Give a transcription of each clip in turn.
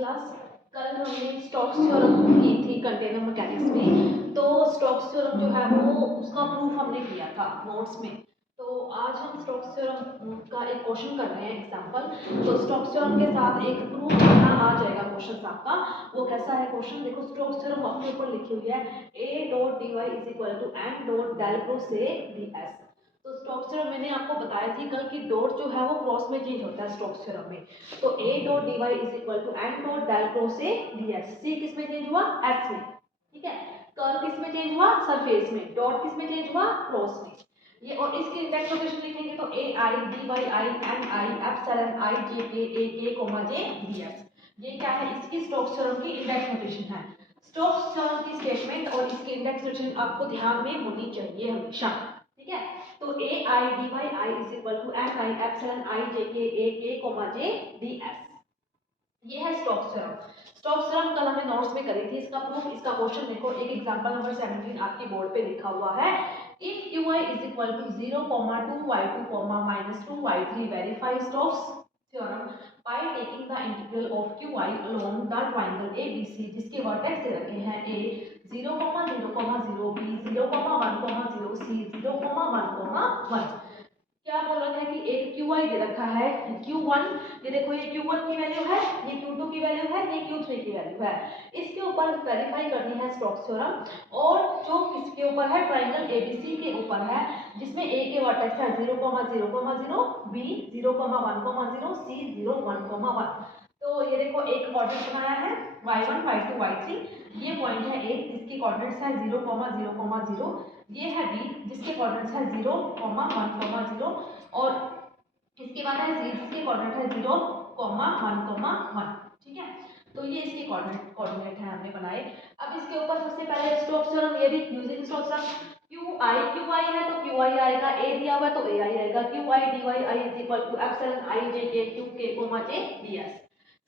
Class. कल हमने Stokes theorem की थी कंटेनर मैकेनिक्स में। तो स्टोक्स थ्योरम जो है वो उसका प्रूफ हमने किया था नोट्स में। तो आज हम स्टोक्स थ्योरम का एक क्वेश्चन कर रहे हैं एग्जांपल। तो स्टोक्स थ्योरम के साथ एक प्रूफ करना आ जाएगा क्वेश्चन आपका। वो कैसा है क्वेश्चन, देखो स्टोक्स थ्योरम अपने ऊपर लिखी हुई है a dot dy is equal to n dot del cross से ds। तो स्टोक्स थ्योरम मैंने आपको बताया थी कल की डॉट जो है वो क्रॉस में चेंज होता है स्टोक्स थ्योरम में। तो a dot dy is equal to n dot del cross से ds। c किस में चेंज हुआ, s में। ठीक है, कर्व किस में चेंज हुआ, सरफेस में। डॉट किस में चेंज हुआ, क्रॉस में। ये और इसकी इंडेक्स नोटेशन लिखेंगे तो a i dy i n i epsilon i j k a k j ds। ये क्या है, इसकी स्टोक्स थ्योरम की इंडेक्स नोटेशन है। स्टोक्स थ्योरम की स्टेटमेंट और इसकी इंडेक्स नोटेशन आपको ध्यान में होनी चाहिए हमेशा। ठीक है, तो a i dy i is equal to n i epsilon i j k a k j ds। ये है स्टोक्स थ्योरम। स्टोक्स थ्योरम कल हमने नोट्स में करी थी। इसका प्रूफ, इसका क्वेश्चन देखो, एक एग्जांपल नंबर 17 आपके बोर्ड पे लिखा हुआ है। If qi is equal to 0, 2y2, -2y3 verify Stokes theorem by taking the integral of qi along the triangle ABC जिसके वर्टेक्स दे रखे हैं a 0, 0, 0, b 0, 1, 0, c 0, 1, 1। क्या बोल रखा है कि एक qi दे रखा है q1। ये देखो, ये q1 की वैल्यू है, ये q2 की वैल्यू है, ये q3 की वैल्यू है। इसके ऊपर वेरीफाई करनी है स्टोक्स थ्योरम। और जो किसके ऊपर है, ट्रायंगल ABC के ऊपर है, जिसमें a के वर्टेक्स है 0, 0, 0, b 0, 1, 0, c 0, 1, 1। तो ये देखो एक कोऑर्डिनेट बनाया है y1, y2, y3। ये पॉइंट है a जिसके कोऑर्डिनेट्स है 0, 0, 0। ये है b जिसके कोऑर्डिनेट्स है 0, 1, 0। और इसके बाद है c जिसके कोऑर्डिनेट है 0, 1, 1। ठीक है, तो ये इसके कोऑर्डिनेट है हमने बनाए। अब इसके ऊपर सबसे पहले स्टोक्स थ्योरम, ये भी यूजिंग स्टोक्स थ्योरम। qi है तो qi आएगा, a दिया हुआ है तो ai आएगा। qi dy i is equal to epsilon i j k q k j ds।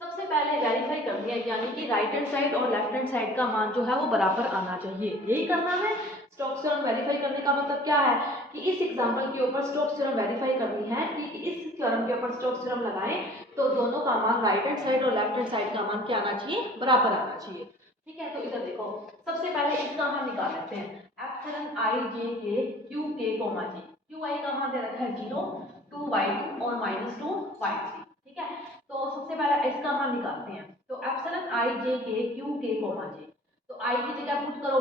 सबसे पहले वेरीफाई करनी है, यानी कि राइट हैंड साइड और लेफ्ट हैंड साइड का मान जो है वो बराबर आना चाहिए, यही करना है। स्टोक्स थ्योरम वेरीफाई करने का मतलब क्या है कि इस एग्जांपल के ऊपर स्टोक्स थ्योरम वेरीफाई करनी है कि इस थ्योरम के ऊपर स्टोक्स थ्योरम लगाएं तो दोनों का मान, राइट हैंड साइड और लेफ्ट हैंड साइड का मान क्या आना चाहिए, बराबर आना चाहिए। ठीक है, तो इधर देखो, सबसे पहले इसका मान निकाल लेते हैं। Epsilon i j k q k j। qi का मान दे रखा है 0, 2y2 और -2y3। ठीक है, तो सबसे पहले इसका मान निकालते हैं। तो epsilon i j k q k j। तो i की जगह पुट करो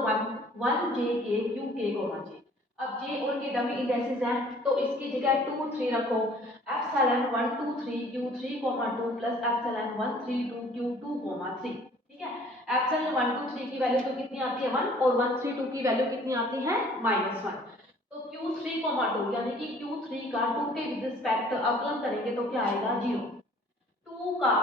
1 j k q k j। अब j और k डमी इंडेक्सेस हैं तो इसकी जगह 2, 3 रखो। Epsilon 1, 2, 3 q3, 2 plus epsilon 1, 3, 2 q2, 3। ठीक है, एप्सिलॉन 1, 2, 3 की वैल्यू तो कितनी आती है 1, और 1, 3, 2 की वैल्यू कितनी आती है -1। तो q3, 2 यानी कि q3 का 2 के विद रिस्पेक्ट अवकलन करेंगे तो क्या आएगा 0। 2 का,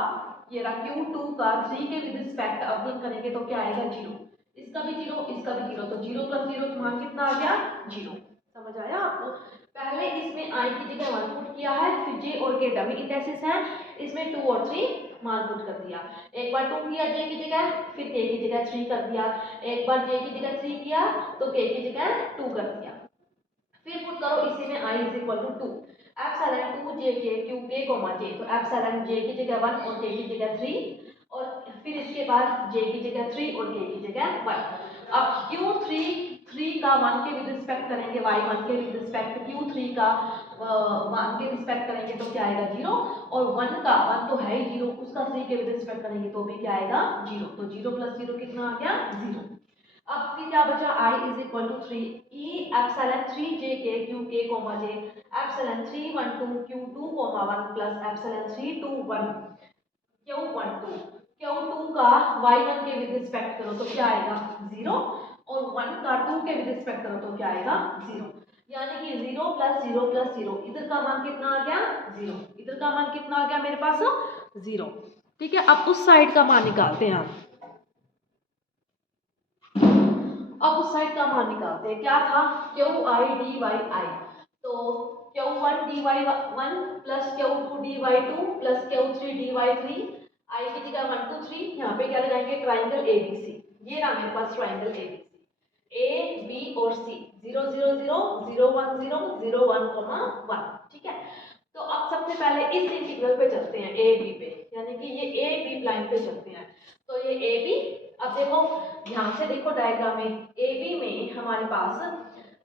ये रहा q2 का 3 के विद रिस्पेक्ट अवकलन करेंगे तो क्या आएगा 0। इसका भी 0, इसका भी 0, तो 0 प्लस 0 मान कितना आ गया 0। समझ आया आपको। पहले इसमें i की जगह 1 पुट किया है, फिर j और k डमी इंडेक्सेस हैं, इसमें 2 और 3 मान पुट कर दिया। एक बार 2 किया j की जगह, फिर k की जगह 3 कर दिया। एक बार j की जगह 3 किया तो k की जगह 2 कर दिया। फिर पुट करो इसी में i is equal to 2 epsilon 2 j k q k j। तो एप्सिलॉन j की जगह 1 और k की जगह 3, और फिर इसके बाद j की जगह 3 और k की जगह 1। अब q3 3 का 1 के विद रिस्पेक्ट करेंगे, y1 के विद रिस्पेक्ट q3 का 1 के रिस्पेक्ट करेंगे तो क्या आएगा 0, और 1 का 1 तो है ही 0, उसका 3 के विद रिस्पेक्ट करेंगे तो भी क्या आएगा 0। तो 0 प्लस 0 कितना आ गया 0। अब फिर क्या बचा i is equal to 3 e epsilon 3 j k q k j epsilon 3 1 2 q2 1 plus epsilon 3 2 1 q12। q2 का y1 के विद रिस्पेक्ट करो तो क्या आएगा 0, और 1 का 2 के विद रिस्पेक्ट करो तो क्या आएगा 0। यानी कि 0 प्लस 0 प्लस 0, इधर का मान कितना आ गया 0, इधर का मान कितना आ गया मेरे पास 0। ठीक है, अब उस साइड का मान निकालते हैं हम। अब उस साइड का मान निकालते हैं, क्या था qi dy i। तो q1 dy1 plus q2 dy2 plus q3 dy3, i की जगह 1 2 3, यहाँ पे क्या लगाएंगे ट्राइंगल ABC। ये रहा मेरे पास ट्राइंगल ABC, A B और C 0 0 0 0 1 0 0 1, 1। ठीक है, तो अब सबसे पहले इस इंटीग्रल पे चलते हैं a b पे, यानी कि ये ए बी लाइन पे चलते हैं। तो ये ए बी, अब देखो ध्यान से देखो डायग्राम में, ए बी में हमारे पास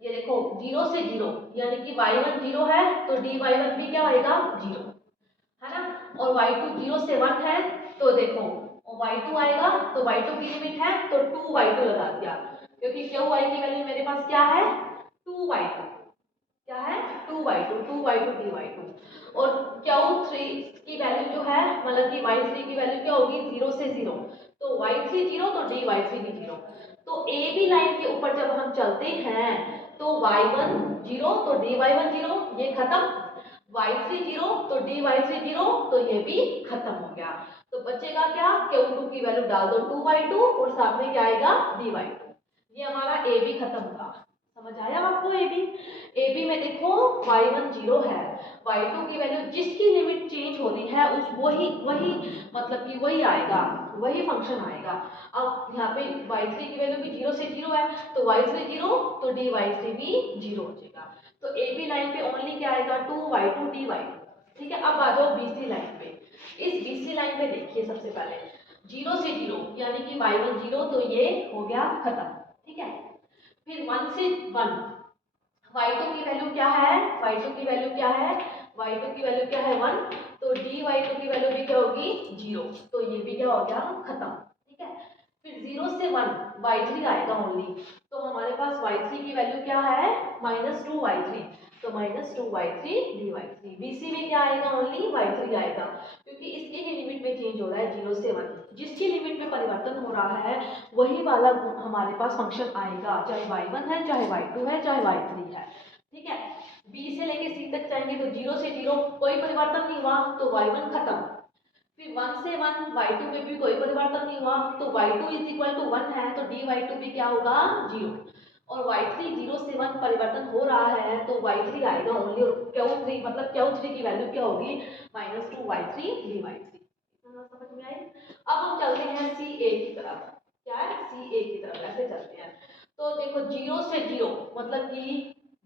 ये देखो 0 से 0 यानी कि y1 0 है तो dy1 भी क्या आएगा 0 है ना, और y2 0 से 1 है तो देखो y2 आएगा, तो y2 की लिमिट है तो 2y2 लगा दिया, क्योंकि qy की वैल्यू मेरे पास क्या है 2y2, क्या है 2y2 dy2, और q3 की वैल्यू जो है मतलब कि y3 की वैल्यू क्या होगी 0 से 0, तो y3 0 तो dy3 भी 0। तो ए बी लाइन के ऊपर जब हम चलते हैं तो y1 0 तो dy1 0, ये खत्म, y3 0 तो dy3 0, तो ये भी खत्म हो गया। तो बचेगा क्या, q2 की वैल्यू डाल दो 2y2 और साथ में क्या आएगा dy2, ये हमारा ए बी खत्म हुआ। समझ आया आपको ए बी? ए बी में देखो y1 0 है, y2 की वैल्यू जिसकी लिमिट चेंज होनी है उस वही वही मतलब कि वही आएगा, वही फंक्शन आएगा। अब यहाँ पे y3 की वैल्यू भी 0 से 0 है तो y3 0 तो dy3 भी 0 हो जाएगा। तो ए बी लाइन पे ओनली क्या आएगा 2y2 dy2। ठीक है, अब आ जाओ BC लाइन पे। इस BC लाइन पे देखिए सबसे पहले 0 से 0 यानी कि y1 0 तो ये हो गया खत्म। ठीक है, फिर 1 से 1 y2 की वैल्यू क्या है, y2 की वैल्यू क्या है, y2 की वैल्यू क्या है 1, तो dy2 की वैल्यू भी क्या होगी 0, तो ये भी क्या हो गया खत्म। ठीक है, फिर 0 से 1 y3 आएगा ओनली, तो हमारे पास y3 की वैल्यू क्या है -2y3, तो -2y3 dy3। BC में क्या आएगा ओनली y3 आएगा, क्योंकि इसकी भी लिमिट में चेंज हो रहा है 0 से 1, जिसकी लिमिट में परिवर्तन हो रहा है वही वाला हमारे पास फंक्शन आएगा, चाहे y1 है चाहे y2 है चाहे y3 है। ठीक है, b से लेके c तक जाएंगे तो 0 से 0 कोई परिवर्तन नहीं हुआ तो y1 खत्म, फिर 1 से 1 y2 में भी कोई परिवर्तन नहीं हुआ तो y2 = 1 है तो dy2 भी क्या होगा 0, और y3 0 से 1 परिवर्तन हो रहा है तो y3 आएगा ओनली, और q3 मतलब q3 की वैल्यू क्या होगी -2y3 dy3। इतना समझ में आई? अब हम चलते हैं CA की तरफ, क्या है CA की तरफ ऐसे चलते हैं। तो देखो 0 से 0 मतलब कि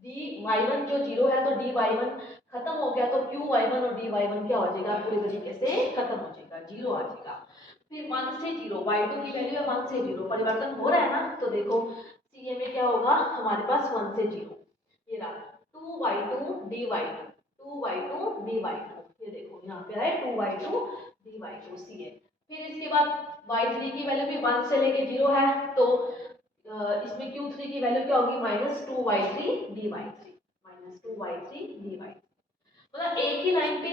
dy1 जो 0 है तो dy1 खत्म हो गया तो qy1 और dy1 क्या हो जाएगा पूरी तरीके से खत्म हो जाएगा, 0 आ जाएगा। फिर 1 से 0 y2 की वैल्यू है 1 से 0 परिवर्तन हो रहा है ना, तो देखो CA में क्या होगा हमारे पास 1 से 0, ये रहा 2y2 dy2, 2y2 dy2, ये देखो यहाँ पे है 2y2 dy2 CA। फिर इसके बाद y3 की वैल्यू भी 1 से लेके 0 है तो इसमें q3 की वैल्यू क्या होगी -2y3 dy3, -2y3 dy3। मतलब एक ही लाइन पे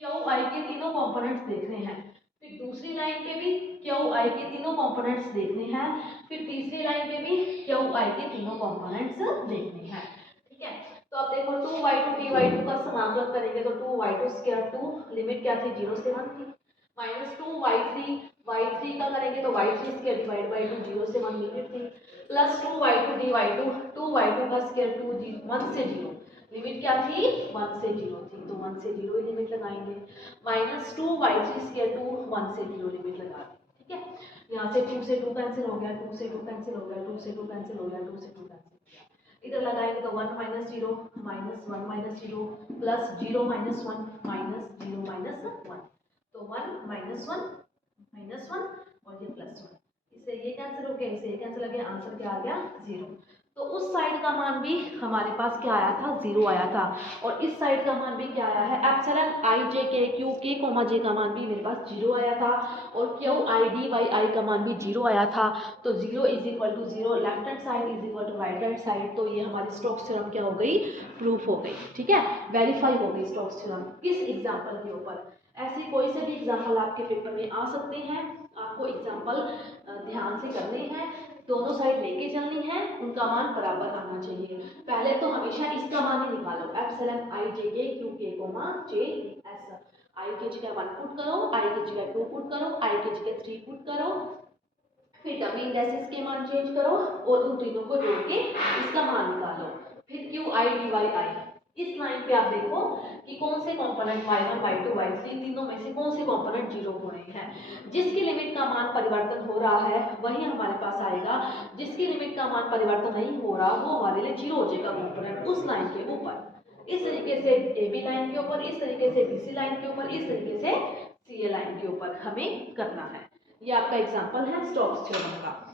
QI के तीनों कंपोनेंट्स देखने हैं, फिर दूसरी लाइन पे भी QI के तीनों कंपोनेंट्स देखने हैं, फिर तीसरी लाइन पे भी QI के तीनों कंपोनेंट्स देखने हैं। ठीक है, तो अब देखो 2y2 dy2 का समाकलन करेंगे तो 2y2 2 लिमिट क्या थी 0 से 1 थी, -2y3 y3 का करेंगे तो y3 डिवाइड बाई 2 0 से 1 लिमिट थी, प्लस 2y2 dy2 2y2 का स्क्वायर 2 1 से 0 लिमिट क्या थी 1 से 0 थी, तो 1 से 0 ही लिमिट लगाएंगे, -2y3 2 1 से 0 लिमिट लगा दी। ठीक है, यहाँ से 2 से 2 कैंसिल हो गया, 2 से 2 कैंसिल हो गया, 2 से 2 कैंसिल हो गया, 2 से 2 कैंसिल हो गया, इधर लगाएंगे तो 1 - 0 -1 - 0 प्लस 0 - 1 -0 - 1, तो 1 -1 और ये +1, इससे ये कैंसिल हो गया, इससे ये कैंसिल हो गया, आंसर क्या आ गया 0। तो उस साइड का मान भी हमारे पास क्या आया था 0 आया था, और इस साइड का मान भी क्या आया है epsilon i j k q k j का मान भी मेरे पास 0 आया था, और q i d y i का मान भी 0 आया था। तो 0 = 0, left hand side = right hand side, तो ये हमारी स्टोक्स थ्योरम क्या हो गई प्रूफ हो गई। ठीक है, वेरीफाई हो गई स्टोक्स थ्योरम किस एग्जाम्पल के ऊपर, ऐसे कोई से भी एग्जाम्पल आपके पेपर में आ सकते हैं, आपको एग्जाम्पल ध्यान से करने हैं, दोनों साइड लेके चलनी है, उनका मान बराबर आना चाहिए। पहले तो हमेशा इसका मान ही निकालो, epsilon i j k q k j s, i की जगह 1 पुट करो, i की जगह 2 पुट करो, i की जगह 3 पुट करो, फिर डमी इंडेक्सेस के मान चेंज करो और उन तीनों को जोड़ के इसका मान निकालो, फिर q i dy i। इस लाइन पे आप देखो कि कौन से कंपोनेंट y1 y2 y3 तीनों में से कौन से कंपोनेंट 0 हो रहे हैं, जिसकी लिमिट का मान परिवर्तन हो रहा है वही हमारे पास आएगा, जिसकी लिमिट का मान परिवर्तन नहीं हो रहा वो हमारे लिए 0 हो जाएगा कंपोनेंट उस लाइन के ऊपर। इस तरीके से AB लाइन के ऊपर, इस तरीके से BC लाइन के ऊपर, इस तरीके से CA लाइन के ऊपर हमें करना है। ये आपका एग्जाम्पल है स्टोक्स थ्योरम का।